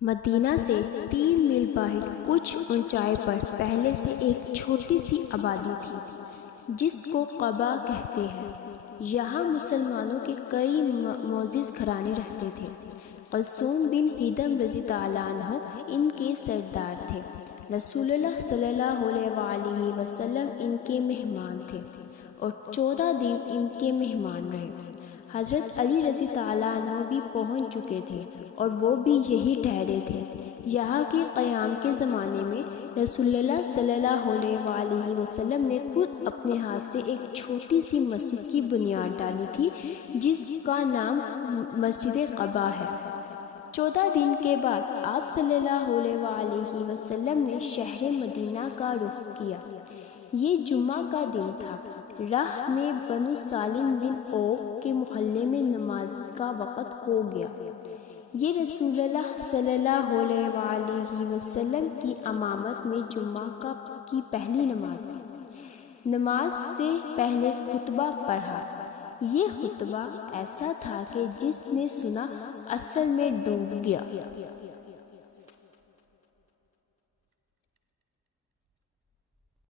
مدینہ سے 3 میل باہر کچھ اونچائی پر پہلے سے ایک چھوٹی سی آبادی تھی جس کو قبا کہتے ہیں۔ یہاں مسلمانوں کے کئی معزز گھرانے رہتے تھے۔ کلثوم بن ہدم رضی اللہ عنہ ان کے سردار تھے۔ رسول اللہ صلی اللہ علیہ وآلہ وسلم ان کے مہمان تھے اور 14 دن ان کے مہمان رہے۔ حضرت علی رضی اللہ عنہ بھی پہنچ چکے تھے اور وہ بھی یہی ٹھہرے تھے۔ یہاں کے قیام کے زمانے میں رسول اللہ صلی اللہ علیہ وآلہ وسلم نے خود اپنے ہاتھ سے ایک چھوٹی سی مسجد کی بنیاد ڈالی تھی جس کا نام مسجد قباء ہے۔ 14 دن کے بعد آپ صلی اللہ علیہ وآلہ وسلم نے شہر مدینہ کا رخ کیا۔ یہ جمعہ کا دن تھا۔ راہ میں بنو سالم بن عوف کے محلے میں نماز کا وقت ہو گیا۔ یہ رسول اللہ صلی اللہ علیہ وآلہ وسلم کی امامت میں جمعہ کی پہلی نماز تھی۔ نماز سے پہلے خطبہ پڑھا۔ یہ خطبہ ایسا تھا کہ جس نے سنا اصل میں ڈوب گیا۔